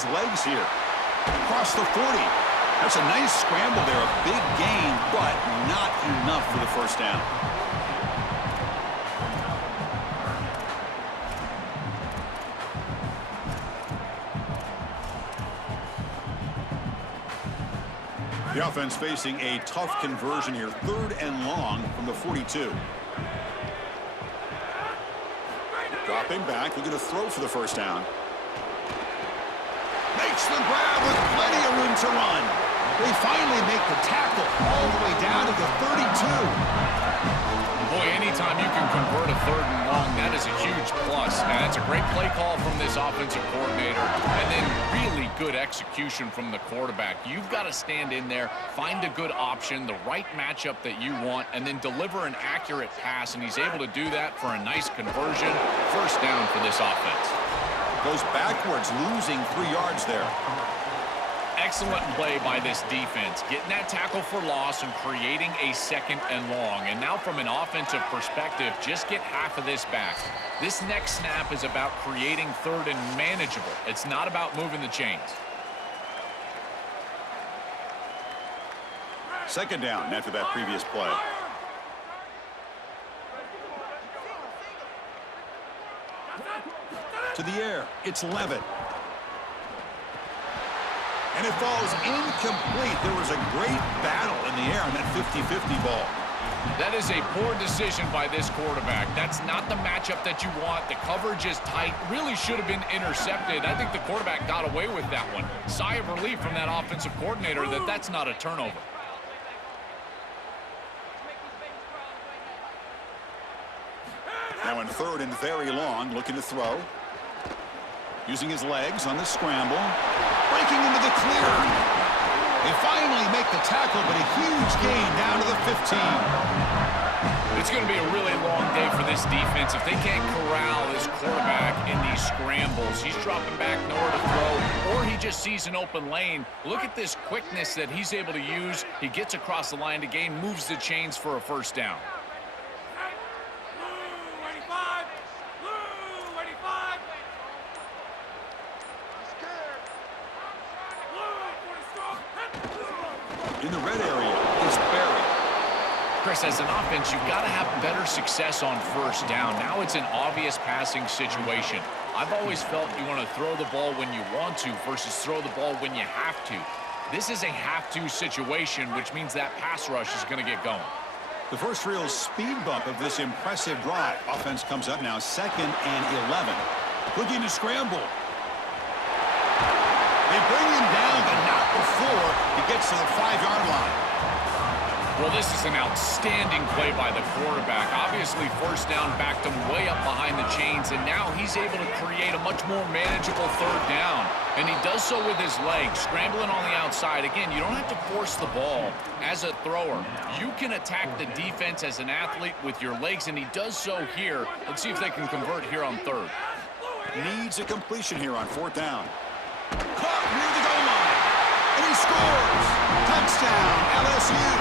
his legs here. Across the 40. That's a nice scramble there. A big gain, but not enough for the first down. The offense facing a tough conversion here. 3rd and long from the 42. Dropping back. They're going to throw for the first down. Makes the grab with plenty of room to run. They finally make the tackle all the way down to the 32. Boy, anytime you can convert a 3rd and long, that is a huge plus. And it's a great play call from this offensive coordinator. And then really good execution from the quarterback. You've got to stand in there, find a good option, the right matchup that you want, and then deliver an accurate pass. And he's able to do that for a nice conversion. First down for this offense. Goes backwards, losing 3 yards there. Excellent play by this defense, getting that tackle for loss and creating a 2nd and long. And now from an offensive perspective, just get half of this back. This next snap is about creating 3rd and manageable. It's not about moving the chains. 2nd down after that previous play. To the air, it's Levitt. And it falls incomplete. There was a great battle in the air on that 50-50 ball. That is a poor decision by this quarterback. That's not the matchup that you want. The coverage is tight. Really should have been intercepted. I think the quarterback got away with that one. Sigh of relief from that offensive coordinator that that's not a turnover. Now in 3rd and very long, looking to throw. Using his legs on the scramble. Breaking into the clear. They finally make the tackle, but a huge gain down to the 15. It's going to be a really long day for this defense. If they can't corral this quarterback in these scrambles, he's dropping back nowhere to throw, or he just sees an open lane. Look at this quickness that he's able to use. He gets across the line to gain, moves the chains for a first down. In the red area, it's Barry. Chris, as an offense, you've got to have better success on first down. Now it's an obvious passing situation. I've always felt you want to throw the ball when you want to versus throw the ball when you have to. This is a have-to situation, which means that pass rush is going to get going. The first real speed bump of this impressive drive. Offense comes up now 2nd and 11. Looking to scramble. They bring him down, but not before he gets to the 5-yard line. Well, this is an outstanding play by the quarterback. Obviously, first down backed him way up behind the chains, and now he's able to create a much more manageable 3rd down. And he does so with his legs, scrambling on the outside. Again, you don't have to force the ball as a thrower. You can attack the defense as an athlete with your legs, and he does so here. Let's see if they can convert here on 3rd. Needs a completion here on 4th down. Caught near the goal line. And he scores. Touchdown, LSU.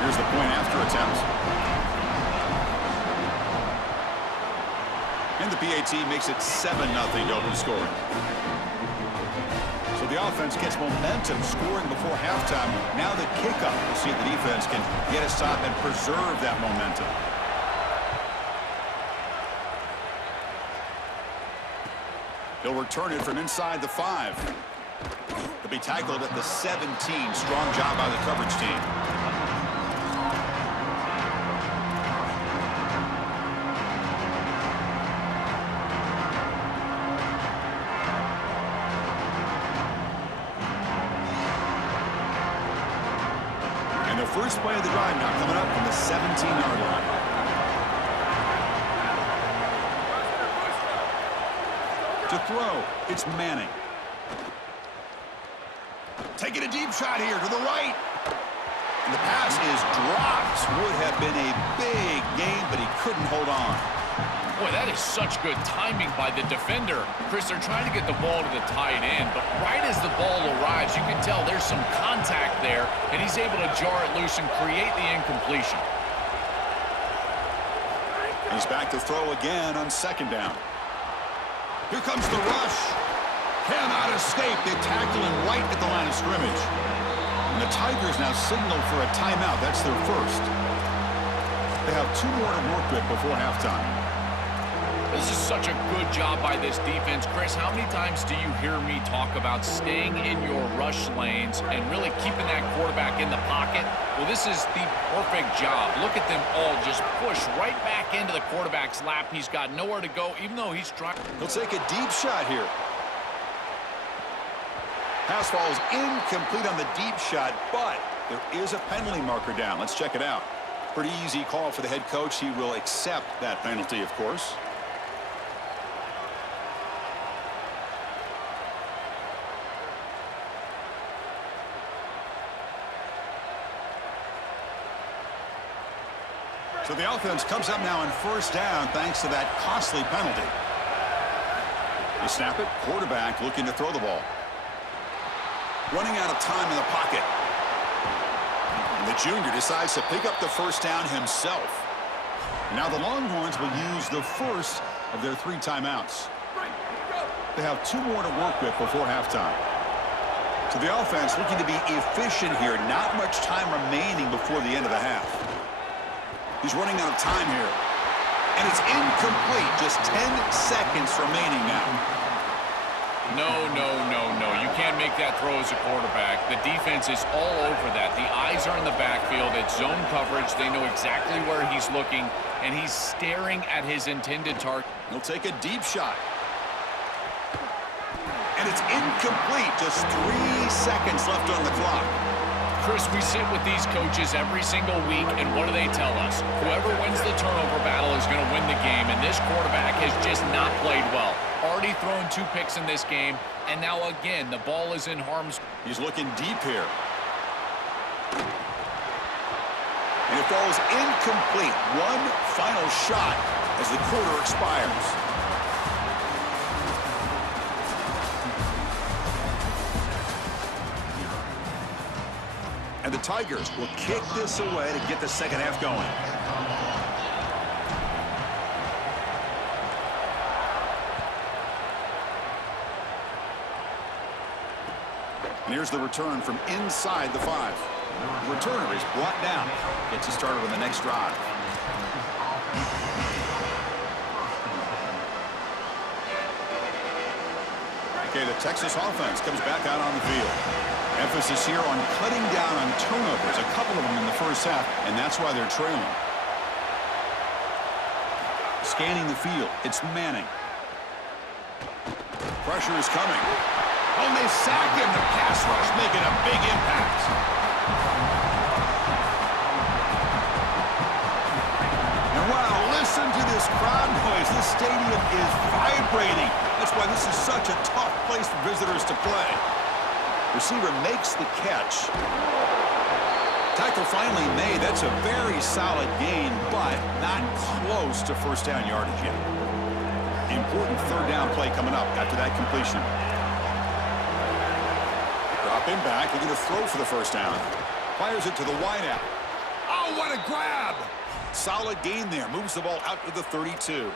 Here's the point after attempt. And the PAT makes it 7-0 open scoring. So the offense gets momentum scoring before halftime. Now the kickoff. We'll see if the defense can get a stop and preserve that momentum. He'll return it from inside the 5. He'll be tackled at the 17. Strong job by the coverage team. And the first play of the drive now coming up from the 17-yard line. To throw, it's Manning. Taking a deep shot here to the right. And the pass is dropped. Would have been a big gain, but he couldn't hold on. Boy, that is such good timing by the defender. Chris, they're trying to get the ball to the tight end, but right as the ball arrives, you can tell there's some contact there, and he's able to jar it loose and create the incompletion. He's back to throw again on 2nd down. Here comes the rush. Cannot escape. They tackle him right at the line of scrimmage. And the Tigers now signal for a timeout. That's their first. They have 2 more to work with before halftime. This is such a good job by this defense. Chris, how many times do you hear me talk about staying in your rush lanes and really keeping that quarterback in the pocket? Well, this is the perfect job. Look at them all just push right back into the quarterback's lap. He's got nowhere to go, even though he's trying. He'll take a deep shot here. Pass falls incomplete on the deep shot, but there is a penalty marker down. Let's check it out. Pretty easy call for the head coach. He will accept that penalty, of course. So the offense comes up now on first down thanks to that costly penalty. They snap it. Quarterback looking to throw the ball. Running out of time in the pocket. And the junior decides to pick up the first down himself. Now the Longhorns will use the first of their 3 timeouts. They have 2 more to work with before halftime. So the offense looking to be efficient here. Not much time remaining before the end of the half. He's running out of time here. And it's incomplete. Just 10 seconds remaining now. No. You can't make that throw as a quarterback. The defense is all over that. The eyes are in the backfield. It's zone coverage. They know exactly where he's looking, and he's staring at his intended target. He'll take a deep shot. And it's incomplete. Just 3 seconds left on the clock. Chris, we sit with these coaches every single week, and what do they tell us? Whoever wins the turnover battle is going to win the game, and this quarterback has just not played well. Already thrown 2 picks in this game, and now again, the ball is in harm's way. He's looking deep here. And it falls incomplete. One final shot as the quarter expires. And the Tigers will kick this away to get the second half going. And here's the return from inside the 5. The returner is brought down. Gets us started on the next drive. Okay, the Texas offense comes back out on the field. Emphasis here on cutting down on turnovers, a couple of them in the first half, and that's why they're trailing. Scanning the field, it's Manning. Pressure is coming. Oh, and they sack him. The pass rush making a big impact. And wow, listen to this crowd noise. This stadium is vibrating. That's why this is such a tough place for visitors to play. Receiver makes the catch. Tackle finally made. That's a very solid gain, but not close to first down yardage yet. Important third down play coming up after that completion. Dropping back, looking to throw for the first down. Fires it to the wideout. Oh, what a grab! Solid gain there. Moves the ball out to the 32.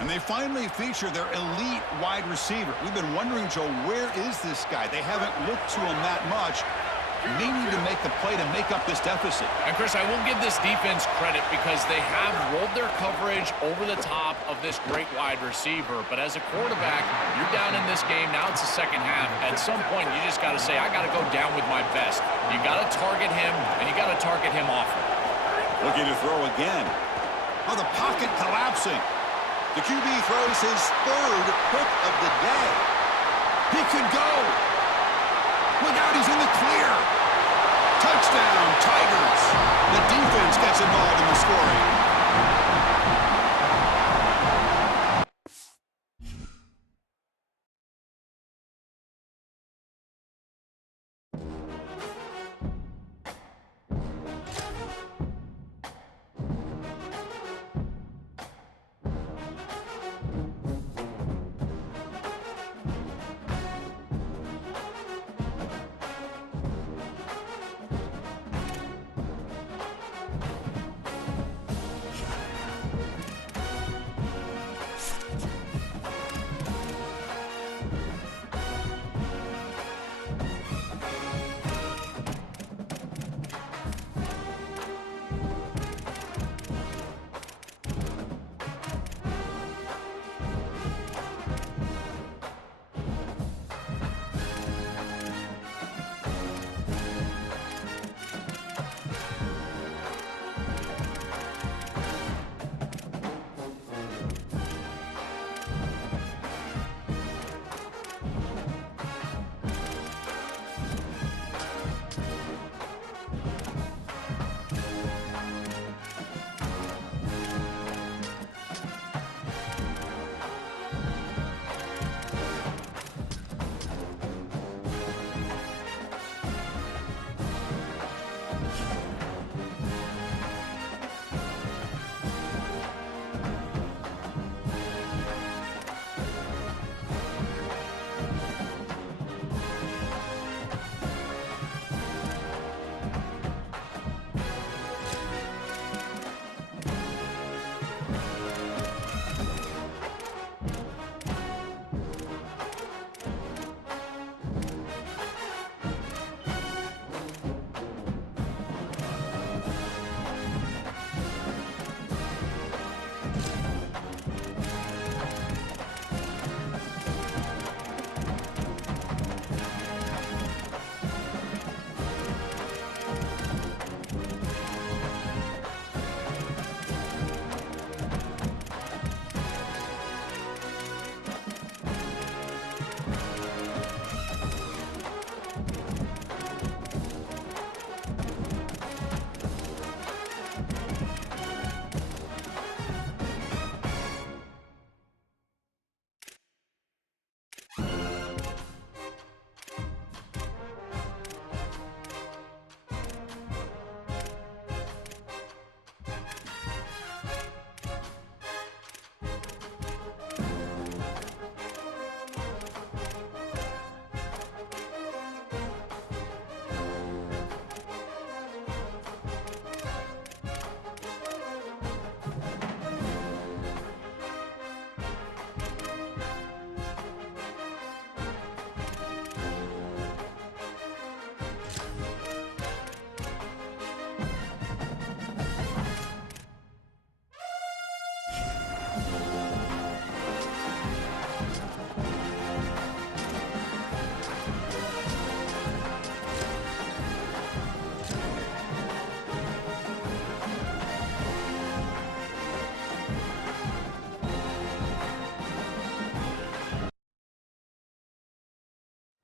And they finally feature their elite wide receiver. We've been wondering, Joe, where is this guy? They haven't looked to him that much. Needing to make the play to make up this deficit. And, Chris, I will give this defense credit because they have rolled their coverage over the top of this great wide receiver. But as a quarterback, you're down in this game. Now it's the second half. At some point, you just got to say, I got to go down with my best. You got to target him, and you got to target him often. Looking to throw again. Oh, the pocket collapsing. The QB throws his third pick of the day. He could go. Look out, he's in the clear. Touchdown, Tigers. The defense gets involved in the scoring.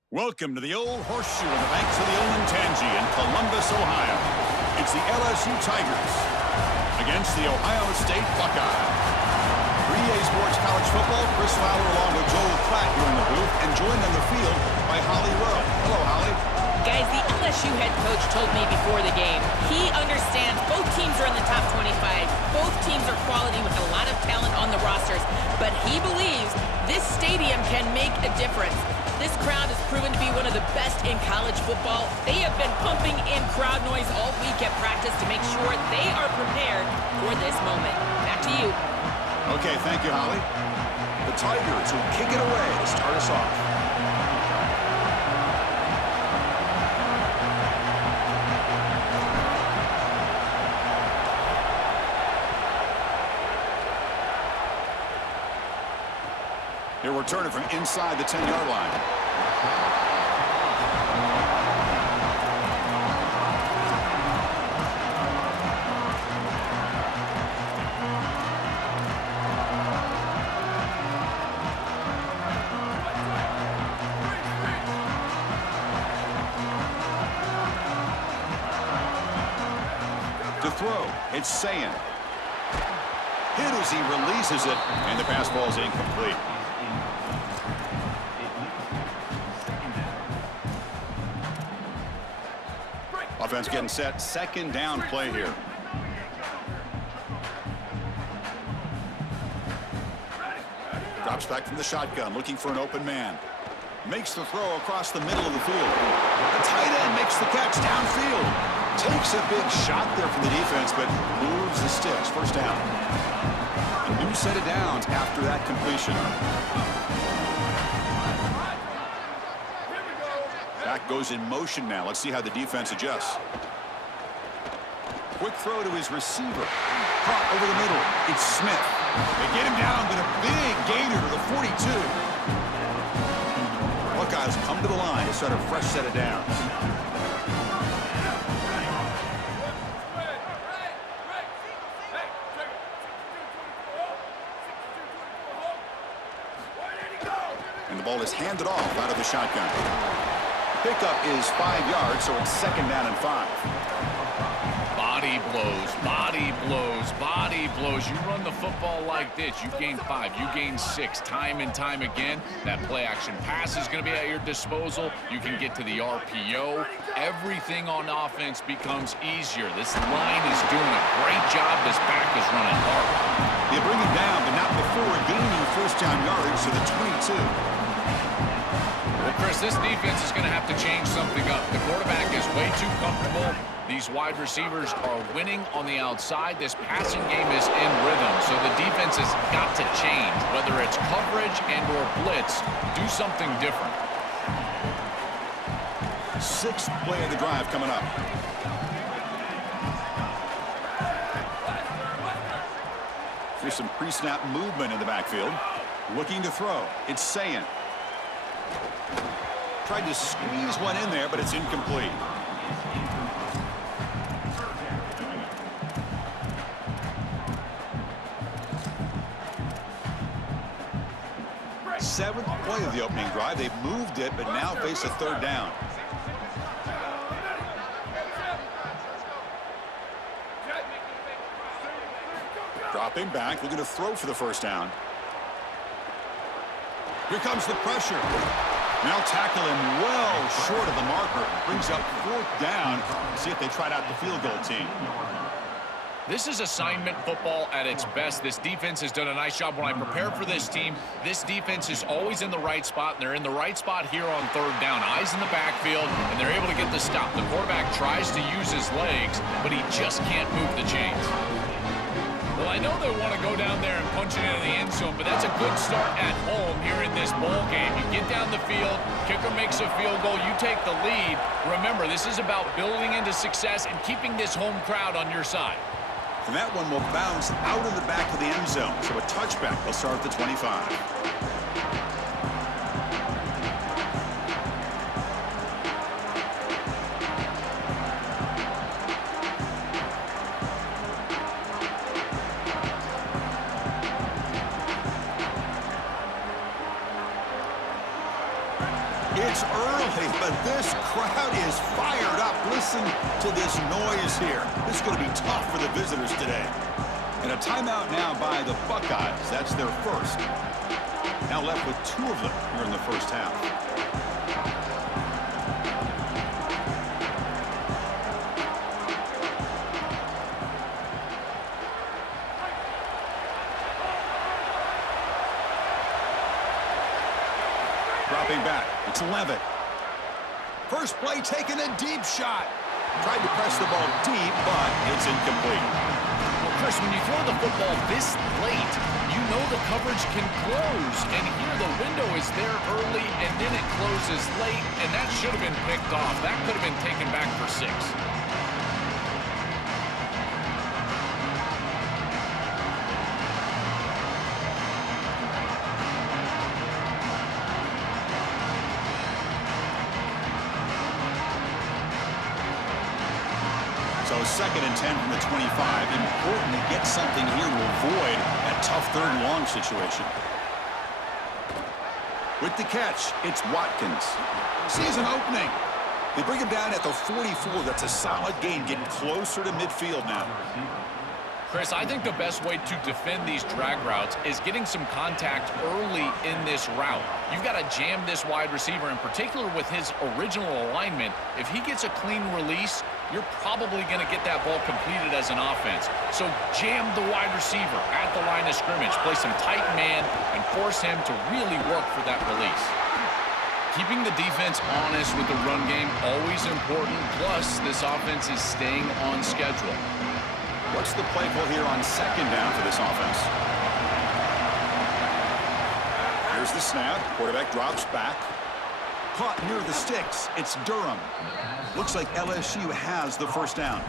Welcome to the Old Horseshoe on the banks of the Olentangy in Columbus, Ohio. It's the LSU Tigers against the Ohio State Buckeyes. For EA Sports College Football, Chris Fowler along with Joel Klatt here in the booth and joined on the field by Holly Rowe. Hello, Holly. Guys, the LSU head coach told me before the game, he understands both teams are in the top 25. Both teams are quality with a lot of talent on the rosters, but he believes this stadium can make a difference. This crowd has proven to be one of the best in college football. They have been pumping in crowd noise all week at practice to make sure they are prepared for this moment. Back to you. Okay, thank you, Holly. The Tigers will kick it away to start us off. He'll return it from inside the 10-yard line. To throw, it's Sayin. Hit as he releases it, and the pass ball is incomplete. Offense getting set. Second down play here. Drops back from the shotgun, looking for an open man. Makes the throw across the middle of the field. The tight end makes the catch downfield. Takes a big shot there from the defense, but moves the sticks. First down. A new set of downs after that completion. Back goes in motion now. Let's see how the defense adjusts. Quick throw to his receiver. Caught over the middle. It's Smith. They get him down, but a big gainer to the 42. Buckeyes come to the line to start a fresh set of downs. And the ball is handed off out of the shotgun. Pickup is 5 yards, so it's second down and 5. Body blows, body blows, body blows. You run the football like this, you gain 5, you gain 6, time and time again. That play action pass is going to be at your disposal. You can get to the RPO. Everything on offense becomes easier. This line is doing a great job. This back is running hard. They bring him down, but not before gaining first down yardage to the 22. Well, Chris, this defense is going to have to change something up. The quarterback is way too comfortable. These wide receivers are winning on the outside. This passing game is in rhythm, so the defense has got to change. Whether it's coverage and or blitz, do something different. Sixth play of the drive coming up. Here's some pre-snap movement in the backfield. Looking to throw. It's Sayin. Tried to squeeze one in there, but it's incomplete. Seventh play of the opening drive. They've moved it, but now face a third down. Dropping back, looking to throw for the first down. Here comes the pressure. Now tackle him well short of the marker. Brings up fourth down. See if they tried out the field goal team. This is assignment football at its best. This defense has done a nice job. When I prepare for this team, this defense is always in the right spot, and they're in the right spot here on third down. Eyes in the backfield, and they're able to get the stop. The quarterback tries to use his legs, but he just can't move the chains. Well, I know they want to go down there and punch it into the end zone, but that's a good start at home here in this bowl game. You get down the field, kicker makes a field goal, you take the lead. Remember, this is about building into success and keeping this home crowd on your side. And that one will bounce out of the back of the end zone. So a touchback will start at the 25. It's early, but this crowd is fired up. Listen to this noise here. This is going to be tough for the visitors today. And a timeout now by the Buckeyes. That's their first. Now left with 2 of them here in the first half. Dropping back. It's Levitt. First play taking a deep shot. Tried to press the ball deep, but it's incomplete. Well, Chris, when you throw the football this late, you know the coverage can close. And here the window is there early, and then it closes late, and that should have been picked off. That could have been taken back for 6. So 2nd and 10 from the 25. Important to get something here to avoid a tough 3rd and long situation. With the catch, it's Watkins. Sees an opening. They bring him down at the 44. That's a solid gain, getting closer to midfield now. Chris, I think the best way to defend these drag routes is getting some contact early in this route. You've got to jam this wide receiver, in particular with his original alignment. If he gets a clean release, you're probably going to get that ball completed as an offense. So jam the wide receiver at the line of scrimmage, play some tight man, and force him to really work for that release. Keeping the defense honest with the run game, always important. Plus, this offense is staying on schedule. What's the play call here on 2nd down for this offense? Here's the snap. Quarterback drops back. Caught near the sticks. It's Durham. Looks like LSU has the first down.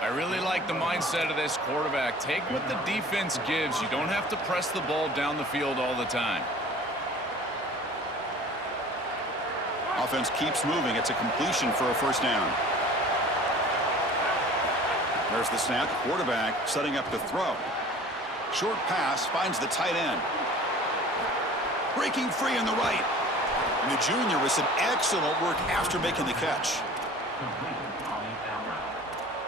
I really like the mindset of this quarterback. Take what the defense gives. You don't have to press the ball down the field all the time. Offense keeps moving. It's a completion for a first down. There's the snap. Quarterback setting up the throw. Short pass finds the tight end. Breaking free on the right. And the junior with some excellent work after making the catch.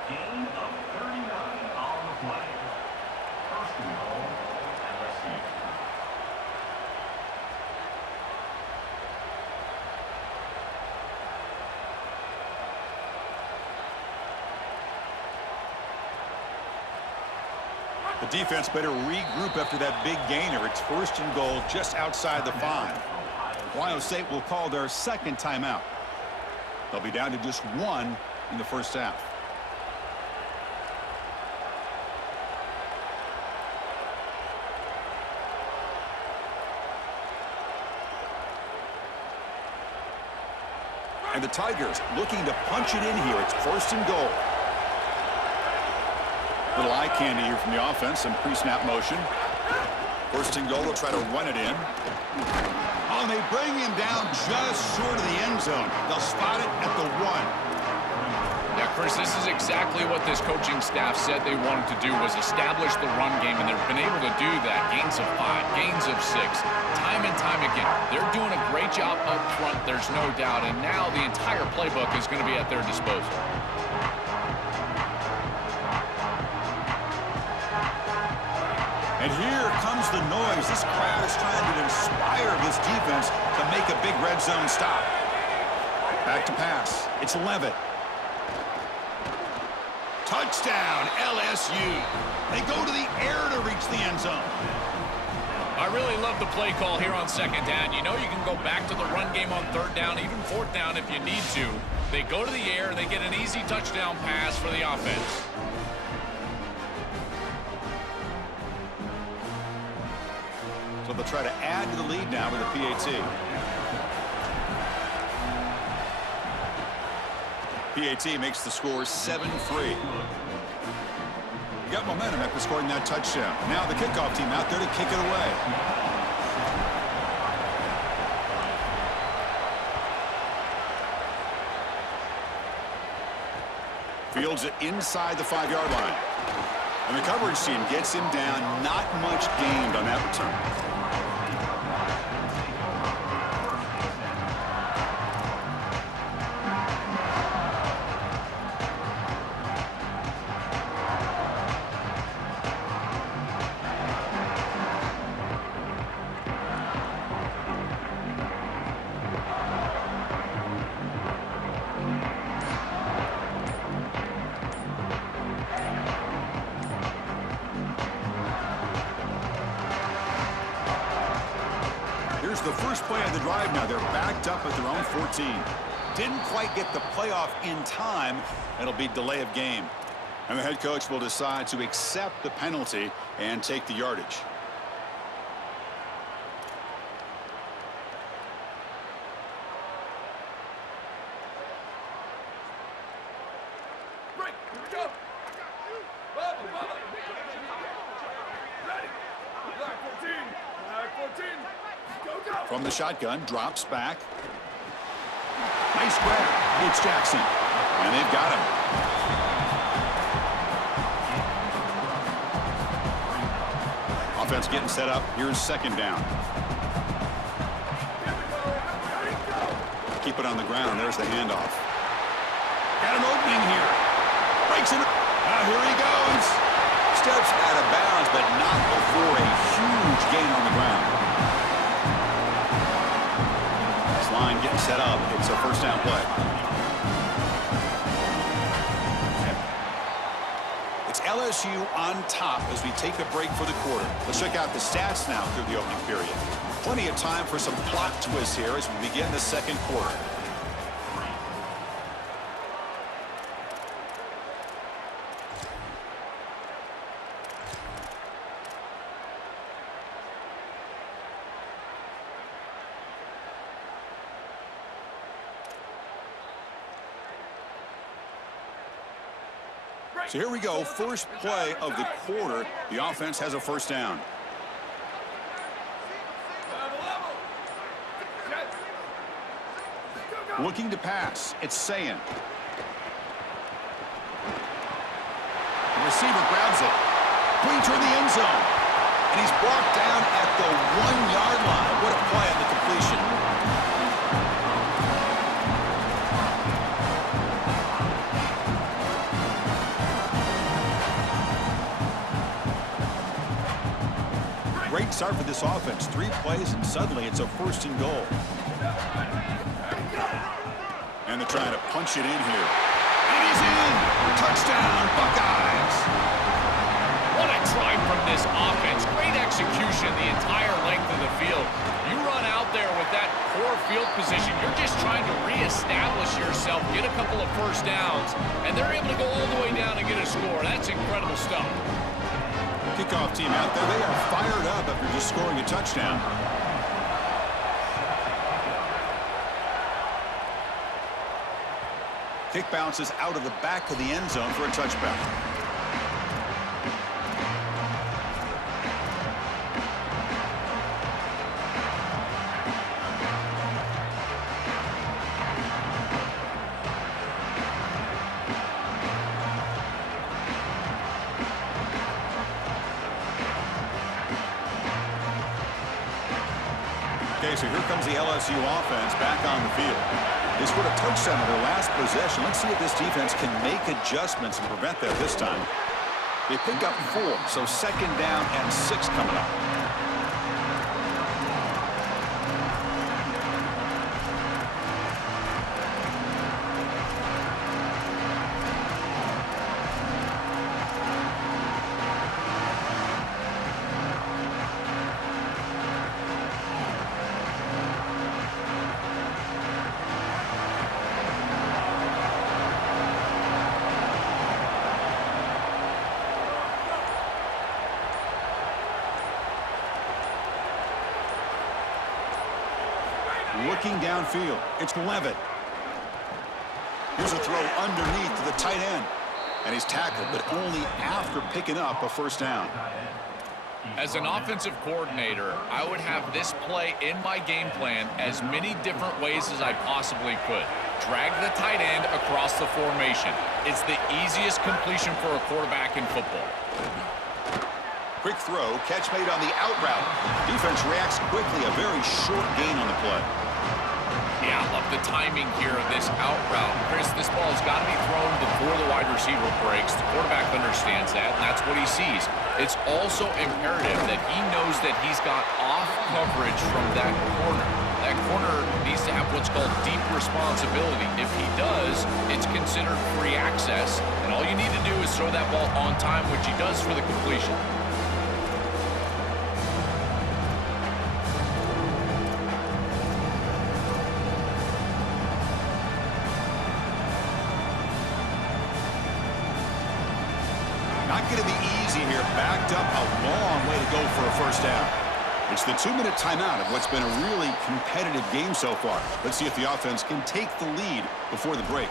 Gain of 39 on the play. First and goal, LSU. The defense better regroup after that big gainer. It's 1st and goal just outside the 5. Ohio State will call their 2nd timeout. They'll be down to just 1 in the first half. And the Tigers looking to punch it in here. It's 1st and goal. Little eye candy here from the offense. Some pre-snap motion. 1st and goal. They'll try to run it in. Oh, and they bring him down just short of the end zone. They'll spot it at the 1. Yeah, Chris, this is exactly what this coaching staff said they wanted to do, was establish the run game, and they've been able to do that. Gains of 5, gains of 6, time and time again. They're doing a great job up front, there's no doubt, and now the entire playbook is going to be at their disposal. And here comes the noise. This crowd is trying to inspire this defense to make a big red zone stop. Back to pass. It's Levitt. Touchdown, LSU. They go to the air to reach the end zone. I really love the play call here on 2nd down. You know you can go back to the run game on 3rd down, even 4th down if you need to. They go to the air, they get an easy touchdown pass for the offense. So they'll try to add to the lead now with a PAT. PAT makes the score 7-3. Got momentum after scoring that touchdown. Now the kickoff team out there to kick it away. Fields it inside the 5-yard line. And the coverage team gets him down. Not much gained on that return. Here's the first play of the drive now. They're backed up at their own 14. Didn't quite get the playoff in time. It'll be delay of game. And the head coach will decide to accept the penalty and take the yardage. From the shotgun, drops back. Nice grab. It's Jackson. And they've got him. Offense getting set up. Here's second down. Keep it on the ground. There's the handoff. Got an opening here. Breaks it. Here he goes. Steps out of bounds, but not before a huge gain on the ground. Line getting set up. It's a first down play. It's LSU on top as we take a break for the quarter. Let's check out the stats now through the opening period. Plenty of time for some plot twists here as we begin the second quarter. So here we go, first play of the quarter. The offense has a first down. Looking to pass. It's Sayin. The receiver grabs it. Clean toward the end zone. And he's brought down at the 1-yard line. What a play on the completion. Great start for this offense. 3 plays, and suddenly it's a first and goal. And they're trying to punch it in here. And he's in! Touchdown, Buckeyes! What a drive from this offense. Great execution the entire length of the field. You run out there with that poor field position. You're just trying to reestablish yourself, get a couple of first downs, and they're able to go all the way down and get a score. That's incredible stuff. Kickoff team out there. They are fired up after just scoring a touchdown. Kick bounces out of the back of the end zone for a touchback. Okay, so here comes the LSU offense back on the field. They scored a touchdown in their last possession. Let's see if this defense can make adjustments and prevent that this time. They pick up 4, so second down and 6 coming up. Looking downfield, it's Levitt. Here's a throw underneath to the tight end. And he's tackled, but only after picking up a first down. As an offensive coordinator, I would have this play in my game plan as many different ways as I possibly could. Drag the tight end across the formation. It's the easiest completion for a quarterback in football. Quick throw, catch made on the out route. Defense reacts quickly, a very short gain on the play. Yeah, I love the timing here of this out route. Chris, this ball has got to be thrown before the wide receiver breaks. The quarterback understands that, and that's what he sees. It's also imperative that he knows that he's got off coverage from that corner. That corner needs to have what's called deep responsibility. If he does, it's considered free access. And all you need to do is throw that ball on time, which he does for the completion. going to be easy here. Backed up a long way to go for a first down. It's the 2-minute timeout of what's been a really competitive game so far. Let's see if the offense can take the lead before the break.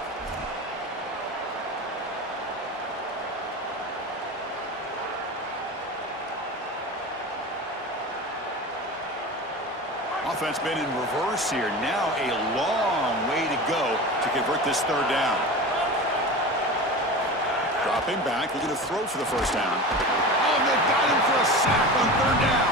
Offense been in reverse here. Now a long way to go to convert this third down. Dropping back, looking to throw for the first down. Oh, they've got him for a sack on third down.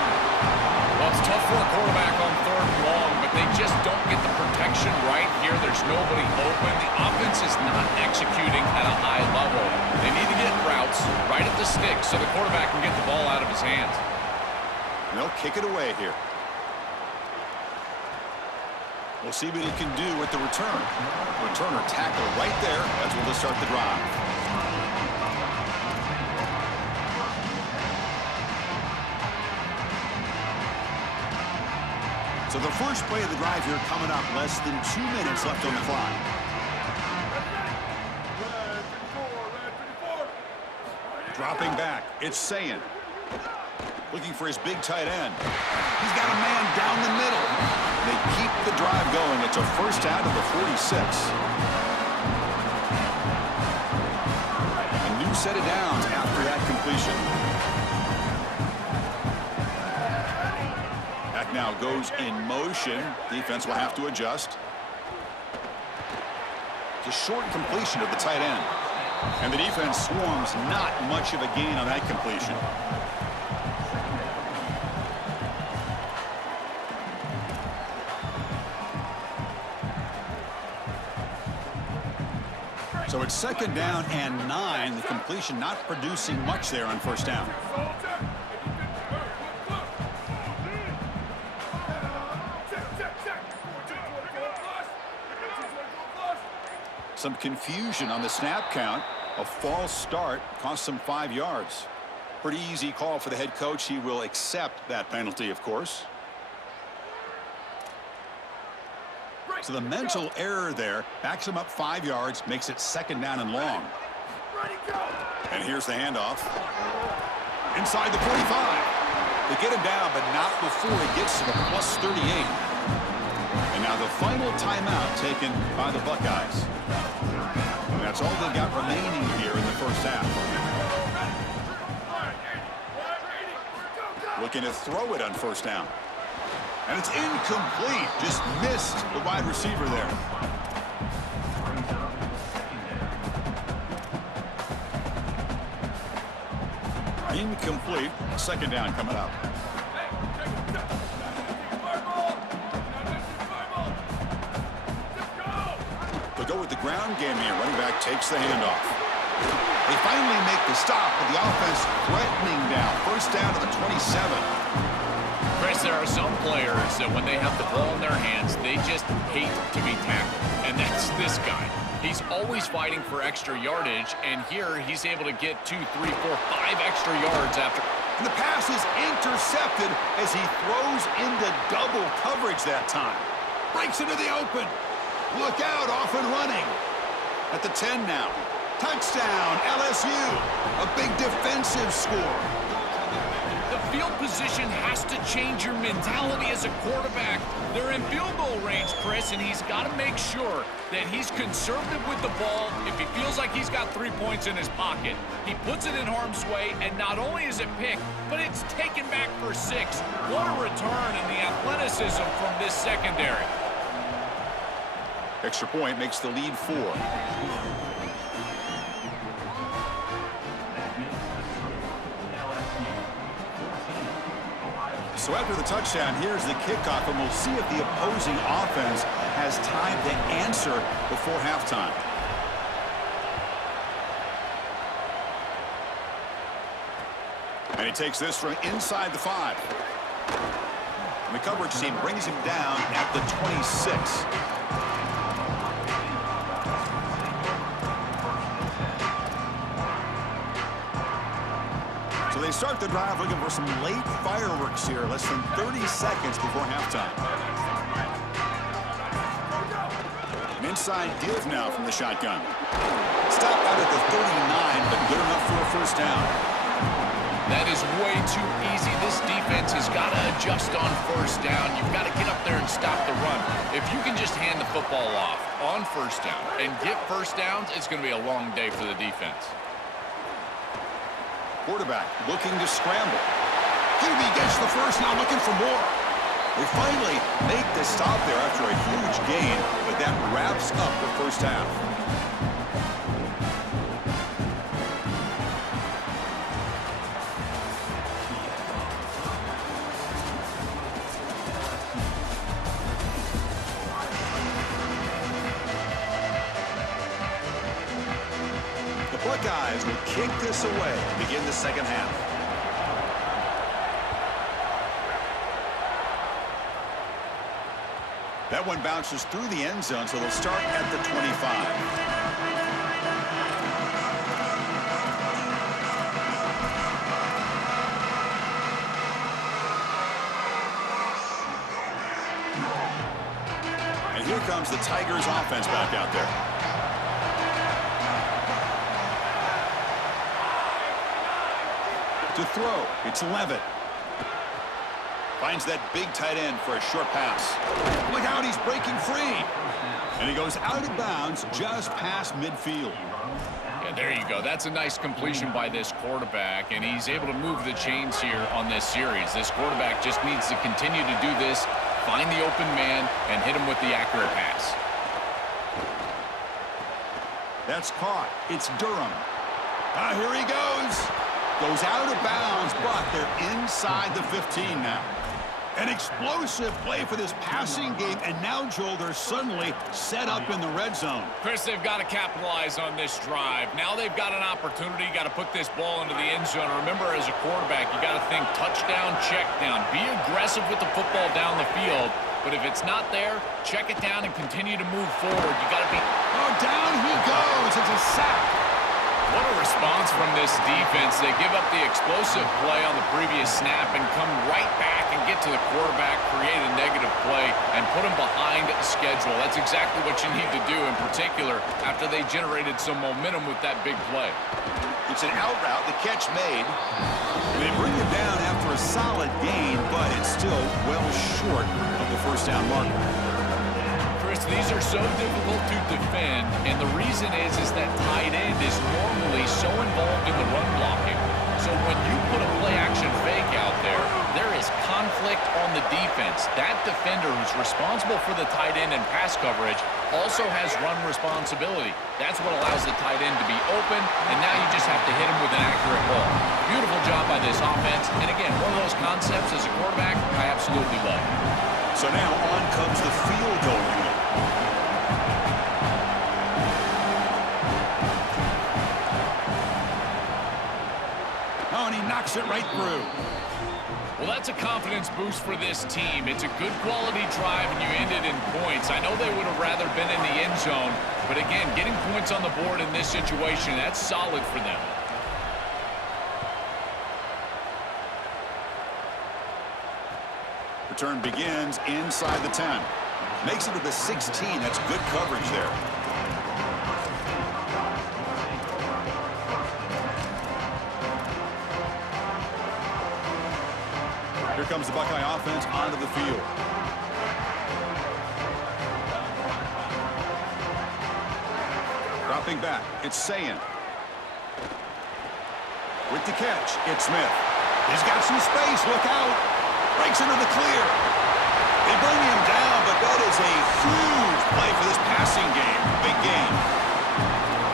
Well, it's tough for a quarterback on third and long, but they just don't get the protection right here. There's nobody open. The offense is not executing at a high level. They need to get routes right at the stick so the quarterback can get the ball out of his hands. And they'll kick it away here. We'll see what he can do with the return. Returner tackle right there. That's where they'll start the drive. So the first play of the drive here coming up. Less than 2 minutes left on the clock. Dropping back. It's Sayin. Looking for his big tight end. He's got a man down the middle. They keep the drive going. It's a first down to the 46. A new set of downs after that completion. Back now goes in motion. Defense will have to adjust. It's a short completion of the tight end. And the defense swarms. Not much of a gain on that completion. So it's second down and 9. The completion not producing much there on first down. Some confusion on the snap count. A false start cost them 5 yards. Pretty easy call for the head coach. He will accept that penalty, of course. So the mental error there backs him up 5 yards, makes it second down and long. And here's the handoff. Inside the 45. They get him down, but not before he gets to the plus 38. And now the final timeout taken by the Buckeyes. And that's all they've got remaining here in the first half. Looking to throw it on first down. And it's incomplete. Just missed the wide receiver there. Incomplete. Second down coming up. They'll go with the ground game here. Running back takes the handoff. They finally make the stop, but the offense threatening down. First down to the 27. Chris, there are some players that when they have the ball in their hands, they just hate to be tackled. And that's this guy. He's always fighting for extra yardage, and here he's able to get 2, 3, 4, 5 extra yards after. And the pass is intercepted as he throws into double coverage that time. Breaks into the open. Look out, off and running. At the 10 now. Touchdown, LSU. A big defensive score. The field position has to change your mentality as a quarterback. They're in field goal range, Chris, and he's got to make sure that he's conservative with the ball. If he feels like he's got 3 points in his pocket, he puts it in harm's way, and not only is it picked, but it's taken back for 6. What a return in the athleticism from this secondary. Extra point makes the lead 4. So after the touchdown, here's the kickoff, and we'll see if the opposing offense has time to answer before halftime. And he takes this from inside the 5. And the coverage team brings him down at the 26. So they start the drive looking for some late fireworks here, less than 30 seconds before halftime. An inside give now from the shotgun. Stopped out at the 39, but good enough for a first down. That is way too easy. This defense has got to adjust on first down. You've got to get up there and stop the run. If you can just hand the football off on first down and get first downs, it's going to be a long day for the defense. Quarterback looking to scramble. QB gets the first, now looking for more. They finally make the stop there after a huge gain, but that wraps up the first half. The Buckeyes will kick this away to begin the second half. That one bounces through the end zone, so they'll start at the 25. And here comes the Tigers offense back out there. To throw, it's Levitt. Finds that big tight end for a short pass. Look out, he's breaking free. And he goes out of bounds just past midfield. Yeah, there you go. That's a nice completion by this quarterback, and he's able to move the chains here on this series. This quarterback just needs to continue to do this, find the open man, and hit him with the accurate pass. That's caught. It's Durham. Here he goes. Goes out of bounds, but they're inside the 15 now. An explosive play for this passing game, and now, Joel, they're suddenly set up in the red zone. Chris, they've got to capitalize on this drive. Now they've got an opportunity. Got to put this ball into the end zone. Remember, as a quarterback, you got to think touchdown, check down. Be aggressive with the football down the field. But if it's not there, check it down and continue to move forward. You got to be... Oh, down he goes. It's a sack. What a response from this defense. They give up the explosive play on the previous snap and come right back and get to the quarterback, create a negative play, and put him behind schedule. That's exactly what you need to do, in particular, after they generated some momentum with that big play. It's an out route, the catch made. They bring it down after a solid gain, but it's still well short of the first down marker. Chris, these are so difficult to defend, and the reason is that tight end is normally so involved in the run blocking. So when you put a play-action fake out there, there is conflict on the defense. That defender who's responsible for the tight end and pass coverage also has run responsibility. That's what allows the tight end to be open, and now you just have to hit him with an accurate ball. Beautiful job by this offense, and again, one of those concepts as a quarterback I absolutely love. So now on comes the field goal unit. Oh, and he knocks it right through. Well, that's a confidence boost for this team. It's a good quality drive, and you end it in points. I know they would have rather been in the end zone, but again, getting points on the board in this situation, that's solid for them. Return begins inside the 10. Makes it to the 16. That's good coverage there. Here comes the Buckeye offense onto the field. Dropping back, it's Sayin. With the catch, it's Smith. He's got some space, look out. Breaks into the clear. They bring him down, but that is a huge play for this passing game. Big game.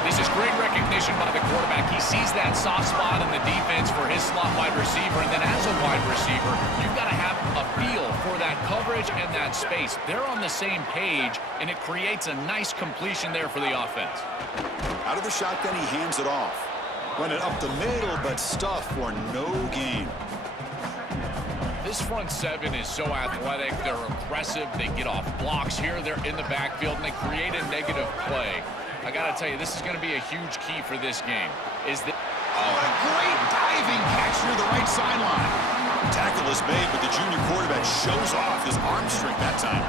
This is great recognition by the quarterback. He sees that soft spot in the defense for his slot wide receiver, and then as a wide receiver, you've got to have a feel for that coverage and that space. They're on the same page, and it creates a nice completion there for the offense. Out of the shotgun, he hands it off. Run it up the middle, but stuffed for no gain. This front seven is so athletic. They're aggressive. They get off blocks here. They're in the backfield, and they create a negative play. I got to tell you, this is going to be a huge key for this game. Oh, a great diving catch near the right sideline. Tackle is made, but the junior quarterback shows off his arm strength that time.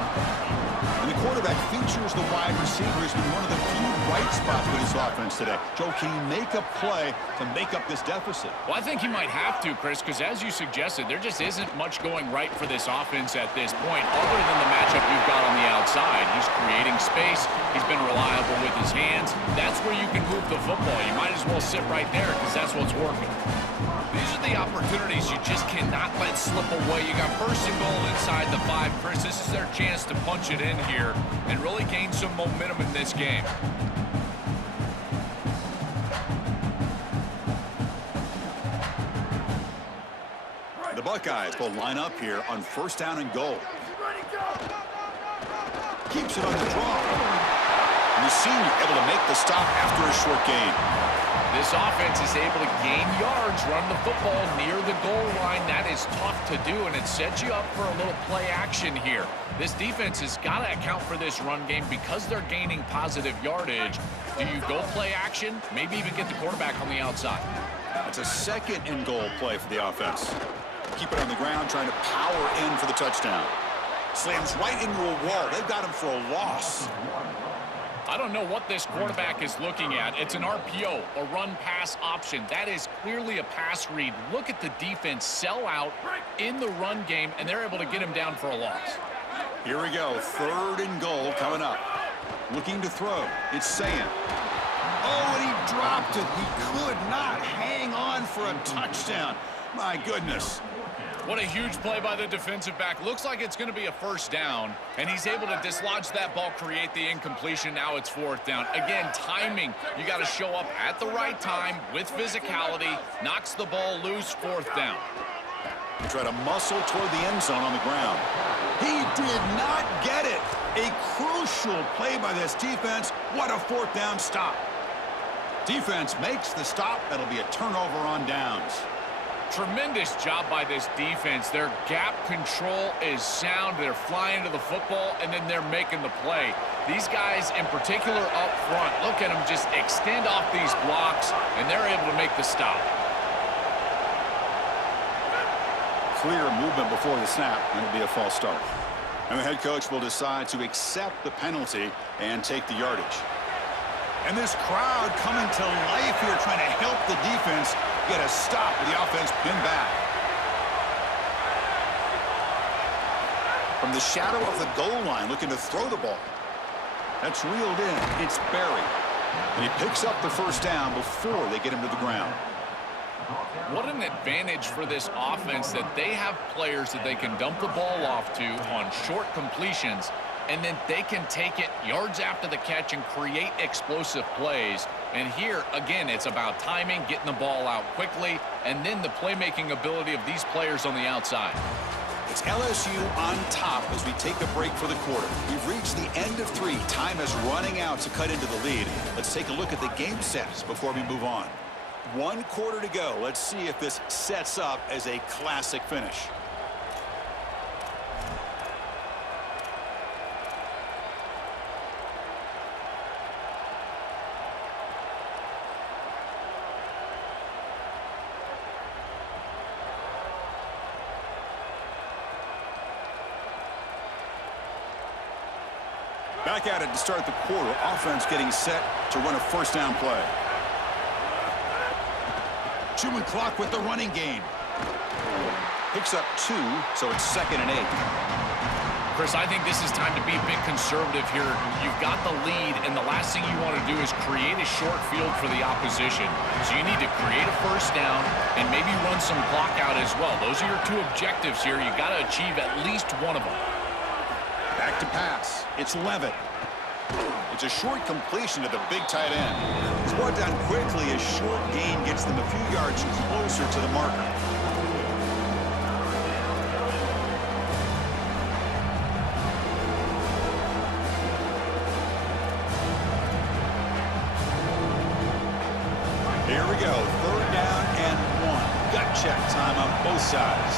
And the quarterback features the wide receiver has been one of the few bright spots with his offense today. Joe, can he make a play to make up this deficit? Well, I think he might have to, Chris, because as you suggested, there just isn't much going right for this offense at this point, other than the matchup you've got on the outside. He's creating space. He's been reliable with his hands. That's where you can move the football. You might as well sit right there because that's what's working. These are the opportunities you just cannot let slip away. You got first and goal inside the 5. Chris, this is their chance to punch it in here and really gain some momentum in this game. The Buckeyes will line up here on first down and goal. Keeps it on the draw. And the senior able to make the stop after a short gain. This offense is able to gain yards, run the football near the goal line. That is tough to do, and it sets you up for a little play action here. This defense has got to account for this run game because they're gaining positive yardage. Do you go play action? Maybe even get the quarterback on the outside. It's a second and goal play for the offense. Keep it on the ground, trying to power in for the touchdown. Slams right into a wall. They've got him for a loss. I don't know what this quarterback is looking at. It's an RPO, a run-pass option. That is clearly a pass read. Look at the defense sell out in the run game, and they're able to get him down for a loss. Here we go. Third and goal coming up. Looking to throw. It's Sayan. Oh, and he dropped it. He could not hang on for a touchdown. My goodness. What a huge play by the defensive back. Looks like it's going to be a first down, and he's able to dislodge that ball, create the incompletion. Now it's fourth down. Again, timing. You got to show up at the right time with physicality. Knocks the ball loose, fourth down. He tried to muscle toward the end zone on the ground. He did not get it. A crucial play by this defense. What a fourth down stop. Defense makes the stop. That'll be a turnover on downs. Tremendous job by this defense. Their gap control is sound. They're flying to the football, and then they're making the play. These guys in particular up front, look at them just extend off these blocks, and they're able to make the stop. Clear movement before the snap, and it'll be a false start. And the head coach will decide to accept the penalty and take the yardage. And this crowd coming to life here, trying to help the defense get a stop with the offense pinned back. From the shadow of the goal line, looking to throw the ball. That's reeled in. It's Barry. And he picks up the first down before they get him to the ground. What an advantage for this offense that they have players that they can dump the ball off to on short completions, and then they can take it yards after the catch and create explosive plays. And here, again, it's about timing, getting the ball out quickly, and then the playmaking ability of these players on the outside. It's LSU on top as we take a break for the quarter. We've reached the end of 3. Time is running out to cut into the lead. Let's take a look at the game stats before we move on. 1 quarter to go. Let's see if this sets up as a classic finish. Back at it to start the quarter. Offense getting set to run a first down play. Chewing clock with the running game. Picks up 2, so it's 2nd and 8. Chris, I think this is time to be a bit conservative here. You've got the lead, and the last thing you want to do is create a short field for the opposition. So you need to create a first down and maybe run some clock out as well. Those are your 2 objectives here. You've got to achieve at least one of them. Back to pass. It's Levitt. It's a short completion to the big tight end. It's brought down quickly as short gain gets them a few yards closer to the marker. Here we go. 3rd down and 1. Gut check time on both sides.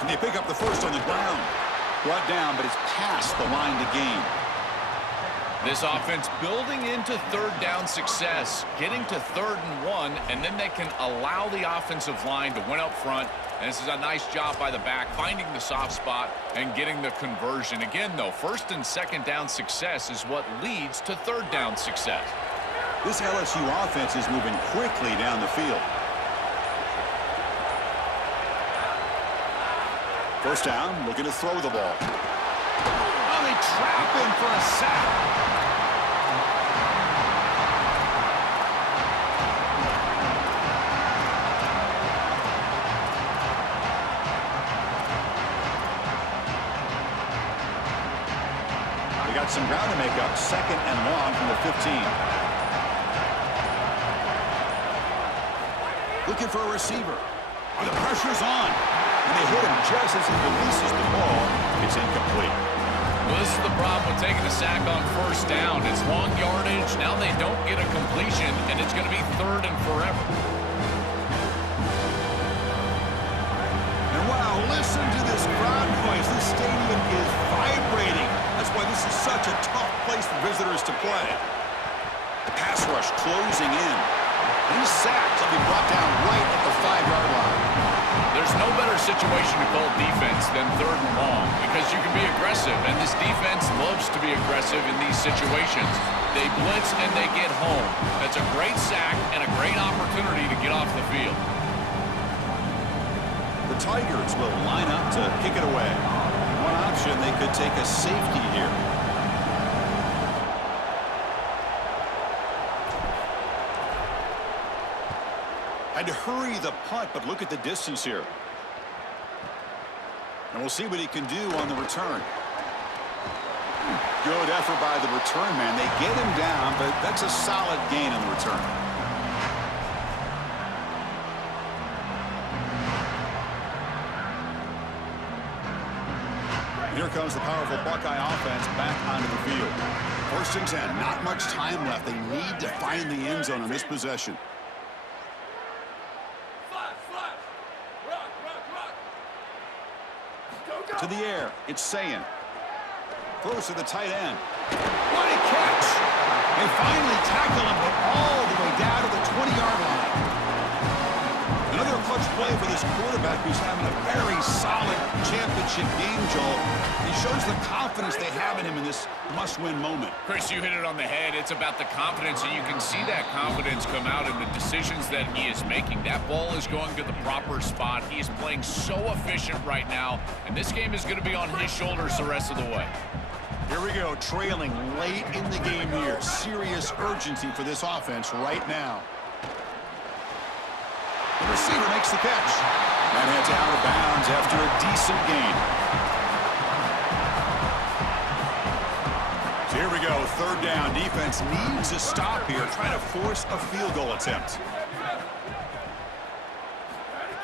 And they pick up the first on the ground. Brought down, but it's past the line to gain. This offense building into third down success, getting to 3rd and 1, and then they can allow the offensive line to win up front. And this is a nice job by the back, finding the soft spot and getting the conversion. Again, though, 1st and 2nd down success is what leads to 3rd down success. This LSU offense is moving quickly down the field. 1st down, looking to throw the ball. Oh, they trap him for a sack. They got some ground to make up. 2nd and long from the 15. Looking for a receiver. Oh, the pressure's on. And they hit him just as he releases the ball. It's incomplete. Well, this is the problem with taking a sack on 1st down. It's long yardage. Now they don't get a completion, and it's going to be 3rd and forever. And wow, listen to this crowd noise. This stadium is vibrating. That's why this is such a tough place for visitors to play. The pass rush closing in. These sacks will be brought down right at the 5-yard line. There's no better situation to call defense than 3rd and long because you can be aggressive, and this defense loves to be aggressive in these situations. They blitz and they get home. That's a great sack and a great opportunity to get off the field. The Tigers will line up to kick it away. One option, they could take a safety here. Had to hurry the punt, but look at the distance here. And we'll see what he can do on the return. Good effort by the return man. They get him down, but that's a solid gain on the return. Here comes the powerful Buckeye offense back onto the field. 1st and 10, not much time left. They need to find the end zone on this possession. To the air, it's Sayin. Throws to the tight end. What a catch! They finally tackle him, but all the way down to the 20-yard line. Another clutch play for this quarterback who's having a very solid championship game, Joel. He shows the confidence they have in him in this must-win moment. Chris, you hit it on the head. It's about the confidence, and you can see that confidence come out in the decisions that he is making. That ball is going to the proper spot. He is playing so efficient right now, and this game is going to be on his shoulders the rest of the way. Here we go, trailing late in the game here. Serious urgency for this offense right now. The receiver makes the catch. And heads out of bounds after a decent gain. So here we go, 3rd down. Defense needs a stop here, trying to force a field goal attempt.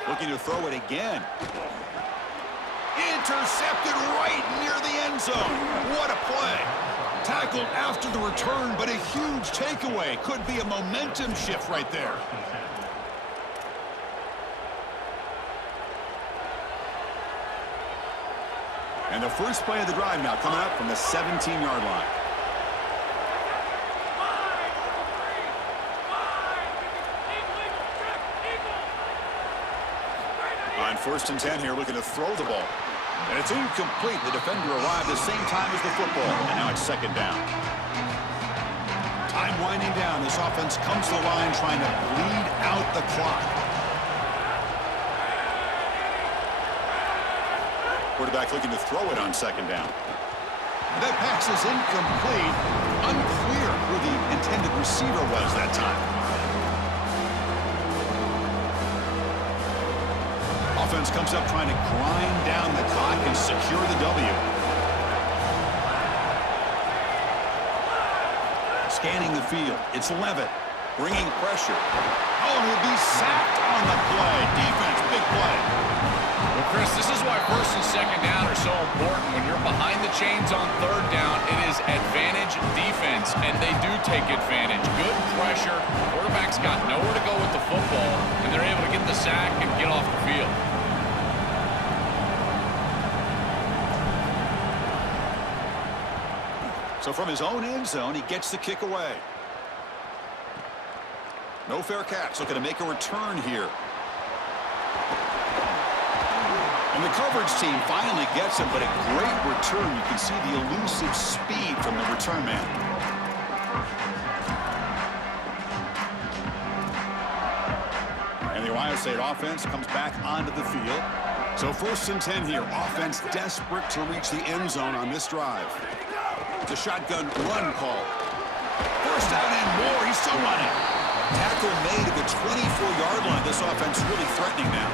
Looking to throw it again. Intercepted right near the end zone. What a play. Tackled after the return, but a huge takeaway. Could be a momentum shift right there. And the first play of the drive now coming up from the 17-yard line. On 1st and 10 here, looking to throw the ball. And it's incomplete. The defender arrived the same time as the football. And now it's 2nd down. Time winding down. This offense comes to the line trying to bleed out the clock. Quarterback looking to throw it on 2nd down. That pass is incomplete. Unclear who the intended receiver was that time. Offense comes up trying to grind down the clock and secure the W. Scanning the field. It's Levitt bringing pressure. Oh, he'll be sacked on the play. Defense, big play. Well, Chris, this is why 1st and 2nd down are so important. When you're behind the chains on 3rd down, it is advantage defense, and they do take advantage. Good pressure. Quarterback's got nowhere to go with the football, and they're able to get the sack and get off the field. So from his own end zone, he gets the kick away. No fair catch. Looking to make a return here. And the coverage team finally gets him, but a great return. You can see the elusive speed from the return man. And the Ohio State offense comes back onto the field. So 1st and 10 here. Offense desperate to reach the end zone on this drive. The shotgun run call. 1st down and more. He's still running. Tackle made at the 24-yard line. This offense really threatening now.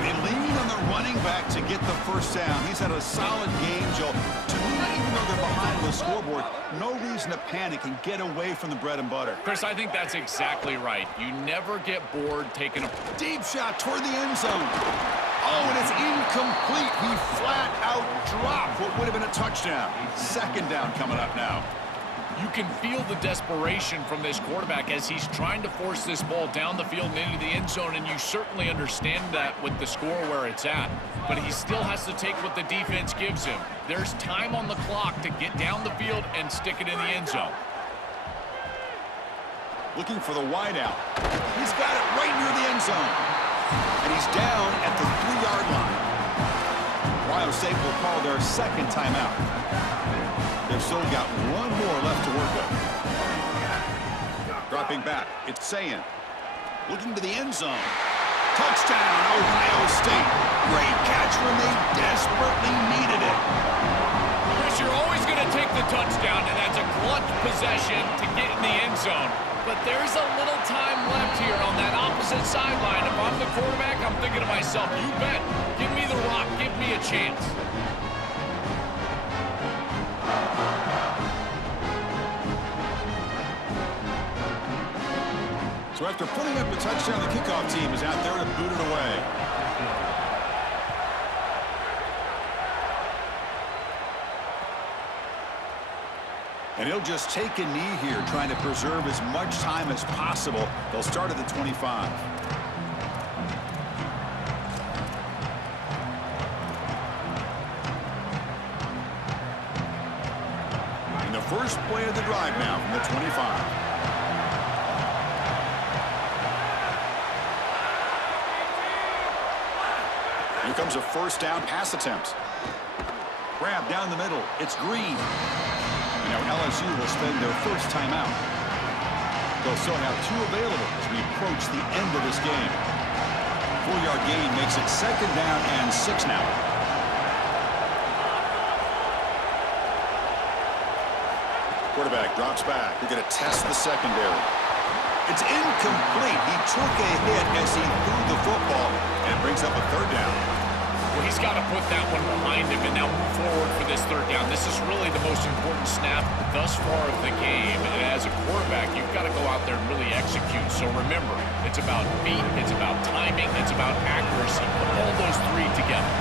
They lean on the running back to get the 1st down. He's had a solid game, Joe. To me, even though they're behind the scoreboard, no reason to panic and get away from the bread and butter. Chris, I think that's exactly right. You never get bored taking a Deep shot toward the end zone. Oh, and it's incomplete. He flat out dropped what would have been a touchdown. 2nd down coming up now. You can feel the desperation from this quarterback as he's trying to force this ball down the field and into the end zone, and you certainly understand that with the score where it's at. But he still has to take what the defense gives him. There's time on the clock to get down the field and stick it in the end zone. Looking for the wideout. He's got it right near the end zone. And he's down at the 3-yard line. Ohio State will call their 2nd timeout. They've still got one more left to work with. Dropping back, it's Sayin. Looking to the end zone. Touchdown, Ohio State. Great catch when they desperately needed it. Chris, you're always going to take the touchdown, and that's a clutch possession to get in the end zone. But there's a little time left here on that opposite sideline. If I'm the quarterback, I'm thinking to myself, you bet. Give me the rock. Give me a chance. So after putting up a touchdown, the kickoff team is out there to boot it away. And he'll just take a knee here, trying to preserve as much time as possible. They'll start at the 25. And the first play of the drive now from the 25. Here comes a 1st down pass attempt. Grab down the middle. It's Green. And now LSU will spend their 1st timeout. They'll still have 2 available as we approach the end of this game. 4-yard gain makes it 2nd down and 6 now. Quarterback drops back. They're going to test the secondary. It's incomplete. He took a hit as he threw the football, and it brings up a 3rd down. Well, he's got to put that one behind him and now move forward for this 3rd down. This is really the most important snap thus far of the game. And as a quarterback, you've got to go out there and really execute. So remember, it's about feet, it's about timing, it's about accuracy. Put all those 3 together.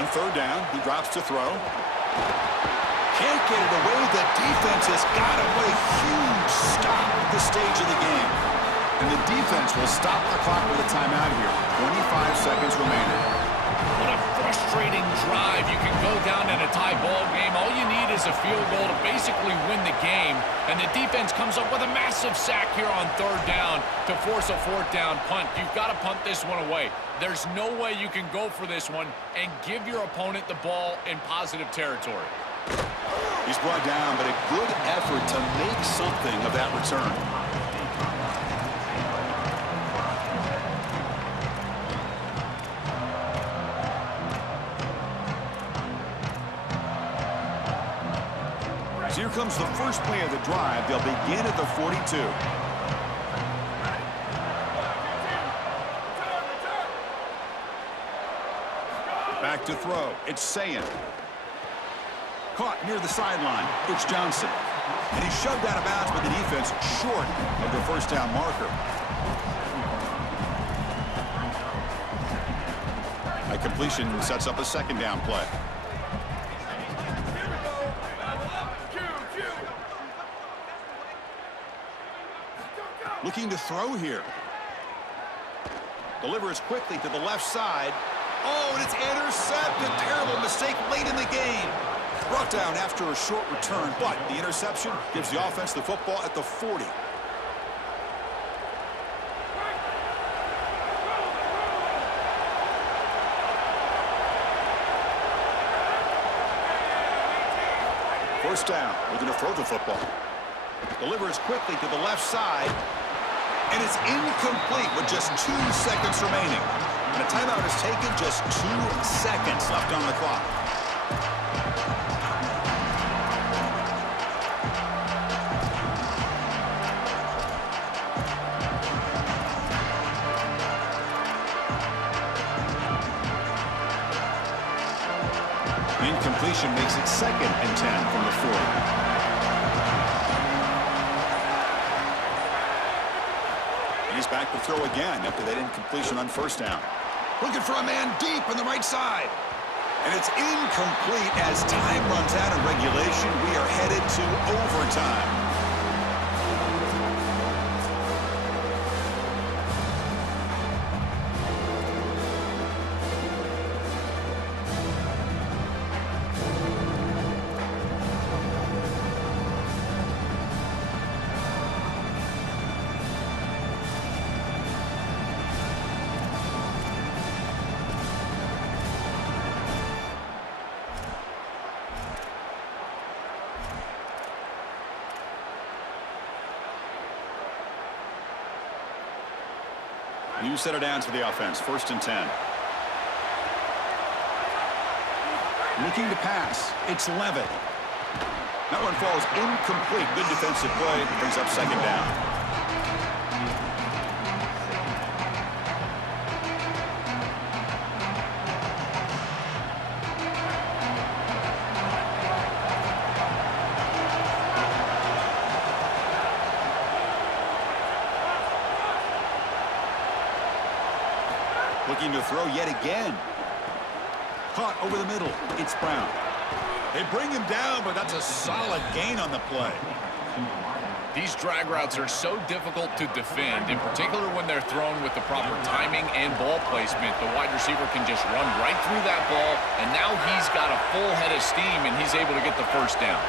On 3rd down, he drops to throw. Can't get it away. The defense has got him. What a huge stop at this stage of the game. And the defense will stop the clock with a timeout here. 25 seconds remaining. What a frustrating drive. You can go down in a tie ball game. All you need is a field goal to basically win the game. And the defense comes up with a massive sack here on 3rd down to force a 4th down punt. You've got to punt this one away. There's no way you can go for this one and give your opponent the ball in positive territory. He's brought down, but a good effort to make something of that return. So here comes the first play of the drive. They'll begin at the 42. Back to throw. It's Sayin. Caught near the sideline. It's Johnson. And he's shoved out of bounds by the defense short of the 1st down marker. A completion sets up a 2nd down play. Looking to throw here. Delivers quickly to the left side. Oh, and it's intercepted. Terrible mistake late in the game. Brought down after a short return, but the interception gives the offense the football at the 40. First down, looking to throw the football. Delivers quickly to the left side, and it's incomplete with just 2 seconds remaining. And a timeout is taken, just 2 seconds left on the clock. Incompletion makes it 2nd and 10 from the 40. And he's back to throw again after that incompletion on first down. Looking for a man deep on the right side. And it's incomplete as time runs out in regulation. We are headed to overtime. New setter downs for the offense. 1st and 10. Looking to pass. It's Levitt. That one falls incomplete. Good defensive play. Brings up 2nd down. Looking to throw yet again. Caught over the middle. It's Brown. They bring him down, but that's a solid gain on the play. These drag routes are so difficult to defend, in particular when they're thrown with the proper timing and ball placement. The wide receiver can just run right through that ball, and now he's got a full head of steam, and he's able to get the first down.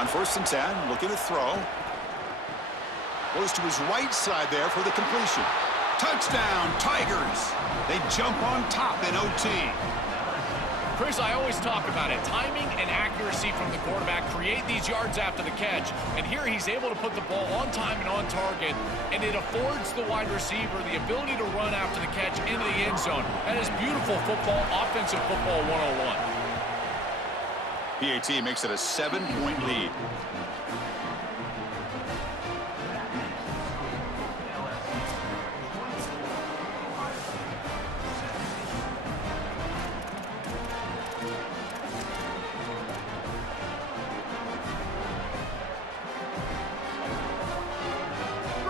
On 1st and 10, looking to throw. Goes to his right side there for the completion. Touchdown, Tigers. They jump on top in OT. Chris, I always talk about it. Timing and accuracy from the quarterback create these yards after the catch. And here he's able to put the ball on time and on target. And it affords the wide receiver the ability to run after the catch into the end zone. That is beautiful football, offensive football 101. PAT makes it a 7-point lead.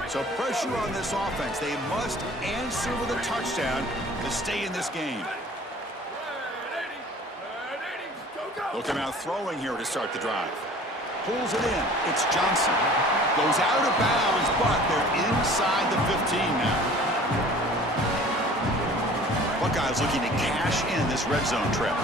So pressure on this offense. They must answer with a touchdown to stay in this game. Looking out throwing here to start the drive. Pulls it in. It's Johnson. Goes out of bounds, but they're inside the 15 now. Buckeyes looking to cash in this red zone trip.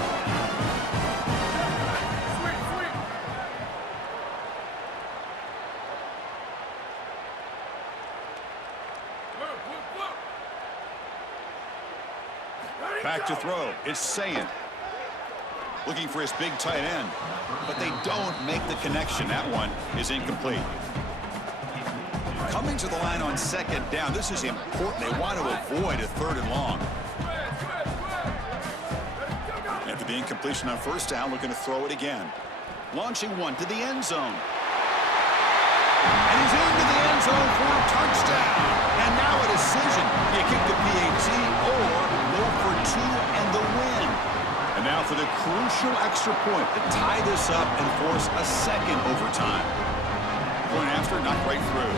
Back to throw. It's Saying. Looking for his big tight end. But they don't make the connection. That one is incomplete. Coming to the line on 2nd down. This is important. They want to avoid a 3rd and long. After the incompletion on 1st down, looking to throw it again. Launching one to the end zone. And he's into the end zone for a touchdown. And now a decision. Do you kick the PAT or go for 2 and the win? And now for the crucial extra point to tie this up and force a 2nd overtime. Point after, not quite through.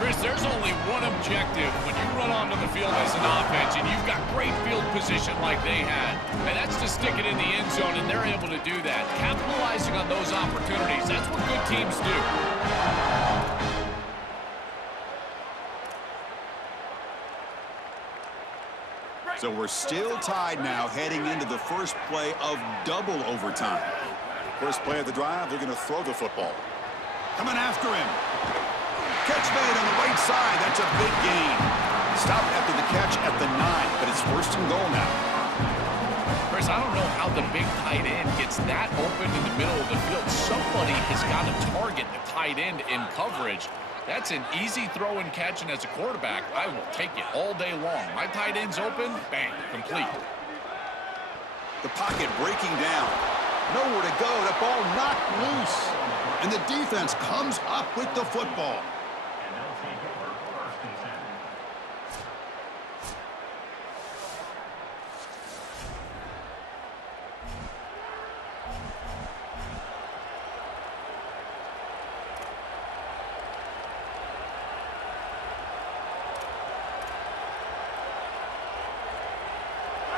Chris, there's only one objective when you run onto the field as an offense and you've got great field position like they had. And that's to stick it in the end zone, and they're able to do that. Capitalizing on those opportunities, that's what good teams do. So we're still tied now heading into the first play of double overtime. First play of the drive, they're going to throw the football. Coming after him. Catch made on the right side. That's a big gain. Stopped after the catch at the 9, but it's first and goal now. Chris, I don't know how the big tight end gets that open in the middle of the field. Somebody has got to target the tight end in coverage. That's an easy throw and catch, and as a quarterback, I will take it all day long. My tight end's open, bang, complete. The pocket breaking down. Nowhere to go. That ball knocked loose. And the defense comes up with the football. And they'll take over first and 10.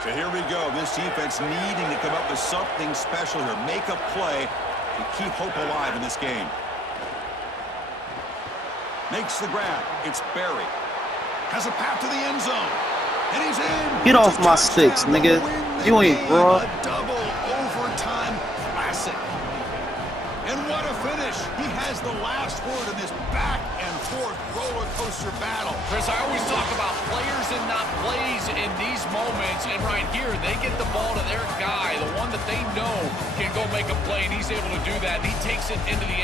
So here we go. This defense needing to come up with something special here. Make a play to keep hope alive in this game. Makes the grab. It's Barry. Has a path to the end zone. And he's in. Get off my sticks, nigga. You ain't raw. A double overtime classic. And what a finish. He has the last word in this back and forth roller coaster battle. Chris, I always talk about players and not plays in these moments, and right here, they get the ball to their guy, the one that they know can go make a play, and he's able to do that, and he takes it into the end.